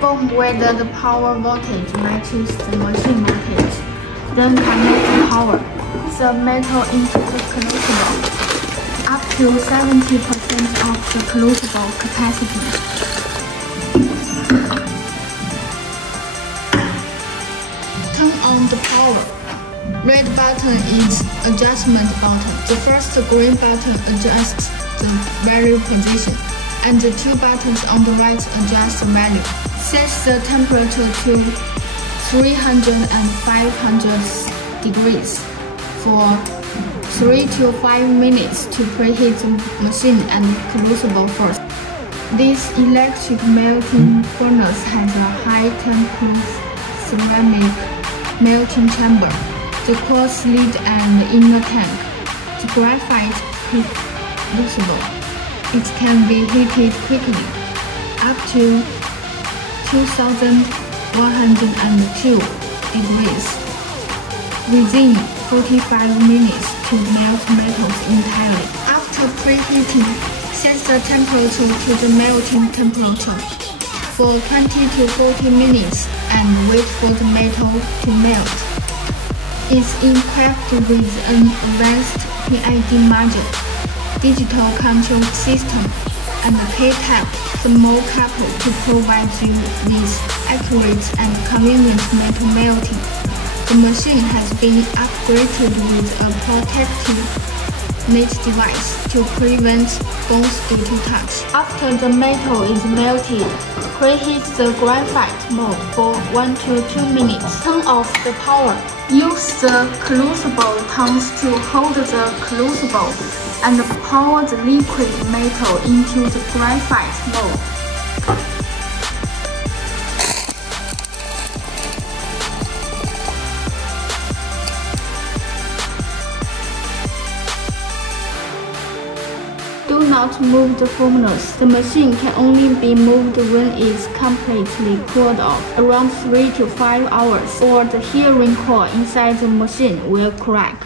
Confirm whether the power voltage matches the machine voltage. Then connect the power, the metal into the crucible, up to 70% of the crucible capacity. Turn on the power. Red button is adjustment button. The first green button adjusts the value position, and the two buttons on the right adjust the value. Set the temperature to 300 and 500 degrees for 3 to 5 minutes to preheat the machine and crucible first. This electric melting furnace has a high temp ceramic melting chamber, the quartz lid and inner tank. The graphite is crucible. It can be heated quickly, up to 2102 degrees, within 45 minutes to melt metals entirely. After preheating, set the temperature to the melting temperature for 20 to 40 minutes and wait for the metal to melt. It's equipped with an Advanced PID Module, digital control system, and a thermocouple to provide you with accurate and convenient metal melting. The machine has been upgraded with a protective net device to prevent bones due to touch. After the metal is melted, preheat the graphite mode for 1 to 2 minutes. Turn off the power. Use the crucible tongs to hold the crucible and pour the liquid metal into the graphite mold. Do not move the furnace. The machine can only be moved when it's completely cooled off, around 3 to 5 hours, or the hearing core inside the machine will crack.